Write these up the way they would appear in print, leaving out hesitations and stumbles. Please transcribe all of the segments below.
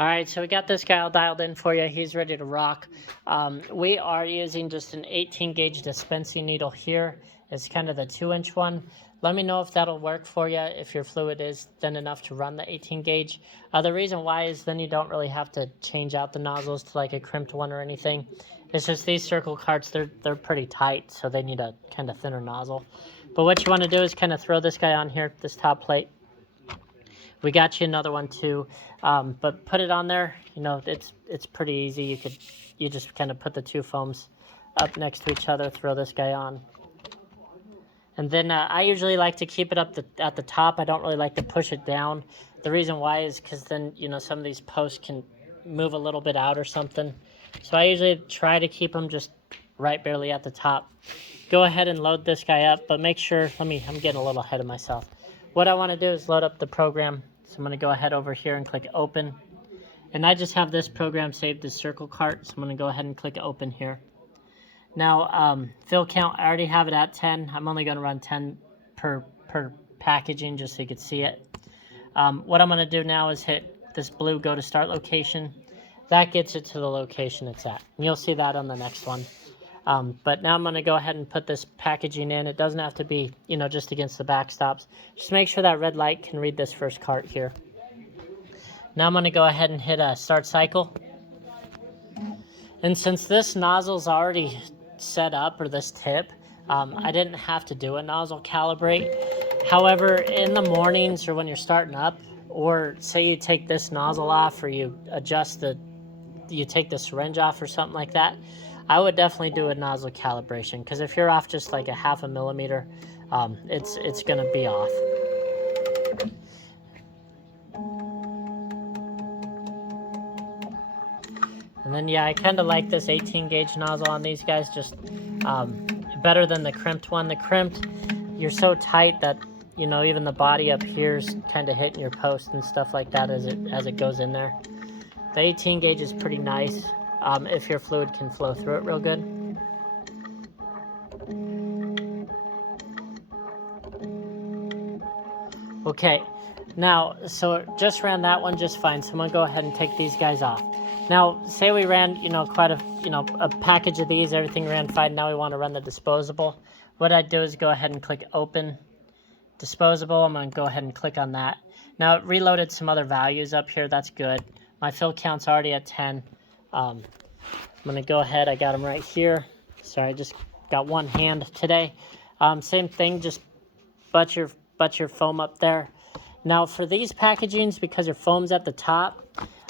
All right, so we got this guy all dialed in for you. He's ready to rock. We are using just an 18 gauge dispensing needle here. It's kind of the 2-inch one. Let me know if that'll work for you, if your fluid is thin enough to run the 18 gauge. The reason why is then you don't really have to change out the nozzles to like a crimped one or anything. It's just these circle carts, they're pretty tight, so they need a kind of thinner nozzle. But what you want to do is kind of throw this guy on here, this top plate. We got you another one too, but put it on there. You know, it's pretty easy. You just kind of put the two foams up next to each other, throw this guy on. And then I usually like to keep it up at the top. I don't really like to push it down. The reason why is because then, you know, some of these posts can move a little bit out or something. So I usually try to keep them just right barely at the top. Go ahead and load this guy up, but make sure, I'm getting a little ahead of myself. What I want to do is load up the program. So I'm going to go ahead over here and click open. And I just have this program saved as circle cart, so I'm going to go ahead and click open here. Now, fill count, I already have it at 10. I'm only going to run 10 per packaging just so you can see it. What I'm going to do now is hit this blue go to start location. That gets it to the location it's at. And you'll see that on the next one. But now I'm going to go ahead and put this packaging in. It doesn't have to be, you know, just against the backstops. Just make sure that red light can read this first cart here. Now I'm going to go ahead and hit a start cycle. And since this nozzle's already set up, or this tip, I didn't have to do a nozzle calibrate. However, in the mornings or when you're starting up, or say you take this nozzle off, or you take the syringe off or something like that, I would definitely do a nozzle calibration, because if you're off just like a 0.5 millimeter, it's going to be off. And then, yeah, I kind of like this 18 gauge nozzle on these guys, just better than the crimped one. The crimped, you're so tight that, you know, even the body up here's kind of hitting your post and stuff like that as it goes in there. The 18 gauge is pretty nice. If your fluid can flow through it real good. Okay, now, so just ran that one just fine, so I'm gonna go ahead and take these guys off. Now, say we ran, you know, a package of these, everything ran fine, now we wanna run the disposable. What I'd do is go ahead and click open, disposable, I'm gonna go ahead and click on that. Now, it reloaded some other values up here, that's good. My fill count's already at 10. I'm going to go ahead. I got them right here. Sorry, I just got one hand today. Same thing, just butt your foam up there. Now, for these packagings, because your foam's at the top,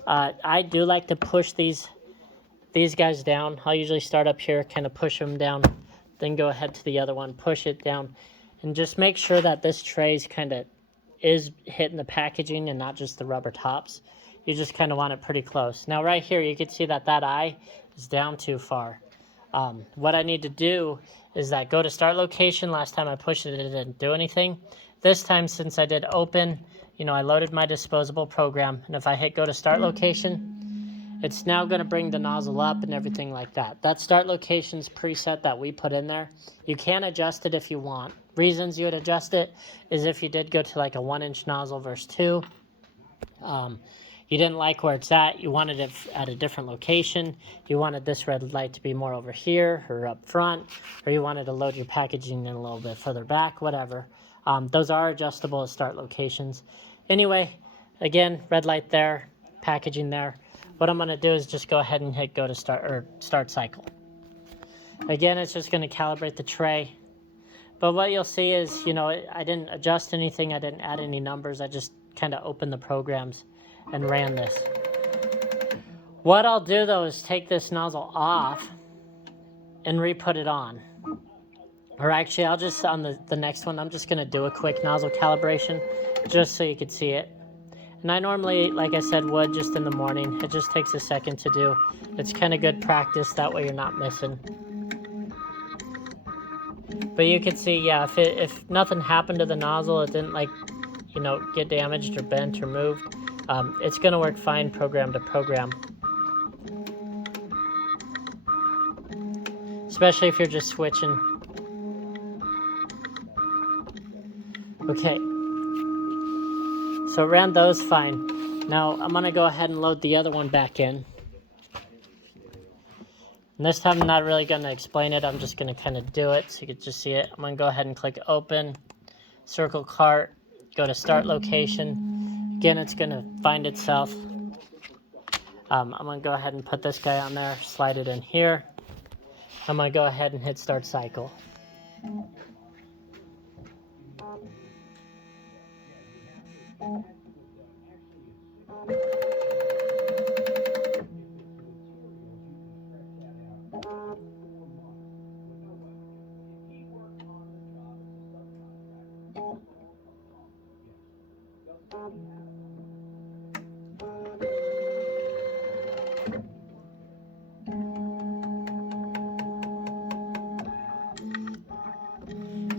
I do like to push these guys down. I'll usually start up here, kind of push them down, then go ahead to the other one, push it down, and just make sure that this tray's kind of is hitting the packaging and not just the rubber tops. You just kind of want it pretty close. Now right here, you can see that eye is down too far. What I need to do is that go to start location. Last time I pushed it, it didn't do anything. This time, since I did open, you know, I loaded my disposable program. And if I hit go to start location, it's now going to bring the nozzle up and everything like that. That start location's preset that we put in there. You can adjust it if you want. Reasons you would adjust it is if you did go to like a 1-inch nozzle versus 2. You didn't like where it's at, you wanted it at a different location, you wanted this red light to be more over here or up front, or you wanted to load your packaging in a little bit further back, whatever. Those are adjustable as start locations. Anyway, again, red light there, packaging there. What I'm going to do is just go ahead and hit go to start cycle. Again, it's just going to calibrate the tray. But what you'll see is, you know, I didn't adjust anything, I didn't add any numbers, I just kind of opened the programs and ran this. What I'll do though is take this nozzle off and re-put it on. Or actually, I'll just, on the next one, I'm just gonna do a quick nozzle calibration just so you can see it. And I normally, like I said, would just in the morning. It just takes a second to do. It's kind of good practice, that way you're not missing. But you can see, yeah, if nothing happened to the nozzle, it didn't like, you know, get damaged or bent or moved, it's going to work fine program to program. Especially if you're just switching. Okay. So ran those fine. Now I'm going to go ahead and load the other one back in. And this time I'm not really going to explain it. I'm just going to kind of do it so you can just see it. I'm going to go ahead and click open, circle cart, go to start location. Again, it's going to find itself. I'm going to go ahead and put this guy on there, slide it in here. I'm going to go ahead and hit start cycle.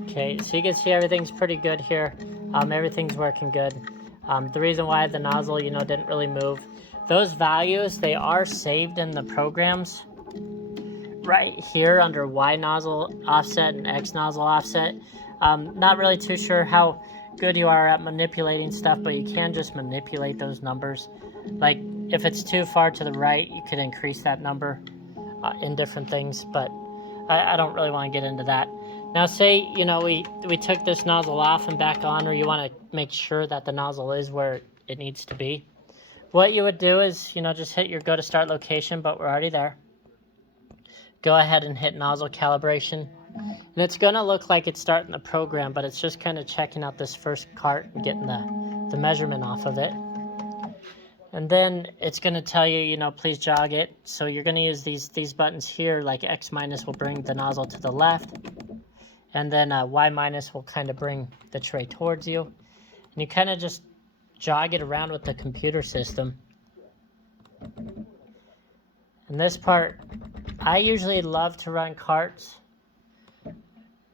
Okay, so you can see everything's pretty good here. Everything's working good. The reason why the nozzle, didn't really move. Those values, they are saved in the programs right here under Y nozzle offset and X nozzle offset. Not really too sure how good you are at manipulating stuff, but you can just manipulate those numbers. Like if it's too far to the right, you could increase that number in different things, but I don't really want to get into that. Now say, we took this nozzle off and back on, or you want to make sure that the nozzle is where it needs to be. What you would do is, just hit your go to start location, but we're already there. Go ahead and hit nozzle calibration. And it's going to look like it's starting the program, but it's just kind of checking out this first cart and getting the measurement off of it. And then it's going to tell you, please jog it. So you're going to use these buttons here, like X minus will bring the nozzle to the left. And then Y minus will kind of bring the tray towards you. And you kind of just jog it around with the computer system. And this part, I usually love to run carts.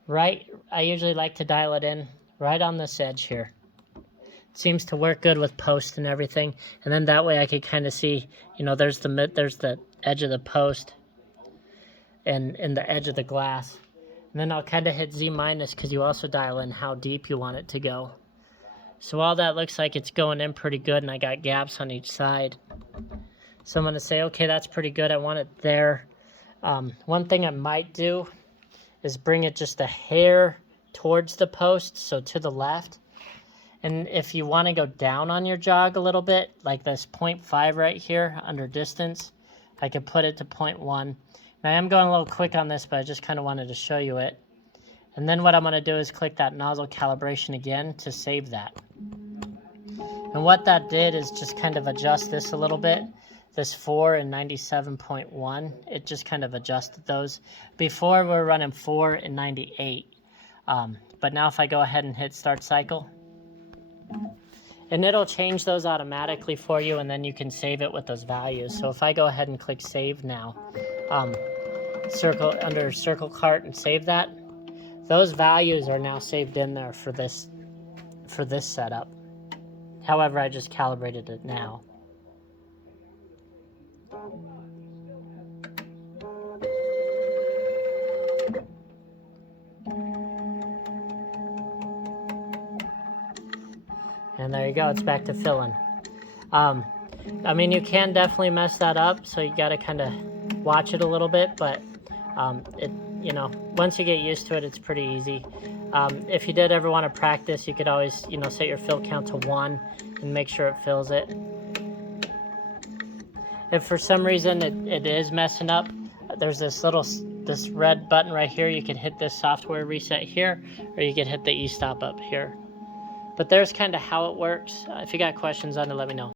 I usually like to dial it in right on this edge here. It seems to work good with post and everything. And then that way I can kind of see, there's the edge of the post and the edge of the glass. And then I'll kind of hit Z minus because you also dial in how deep you want it to go. So all that looks like it's going in pretty good, and I got gaps on each side. So I'm going to say, okay, that's pretty good. I want it there. One thing I might do is bring it just a hair towards the post, so to the left. And if you want to go down on your jog a little bit, like this 0.5 right here under distance, I could put it to 0.1. Now I am going a little quick on this, but I just kind of wanted to show you it. And then what I'm going to do is click that nozzle calibration again to save that. And what that did is just kind of adjust this a little bit. This 4 and 97.1, it just kind of adjusted those. Before we were running 4 and 98. But now if I go ahead and hit start cycle, and it'll change those automatically for you, and then you can save it with those values. So if I go ahead and click save now, under circle cart and save that, those values are now saved in there for this setup. However, I just calibrated it now. And there you go, it's back to filling. I mean, you can definitely mess that up, so you got to kind of watch it a little bit, but once you get used to it, it's pretty easy. If you did ever want to practice, you could always, set your fill count to 1 and make sure it fills it. If for some reason it is messing up, there's this red button right here. You could hit this software reset here, or you could hit the e-stop up here. But there's kind of how it works. If you got questions on it, let me know.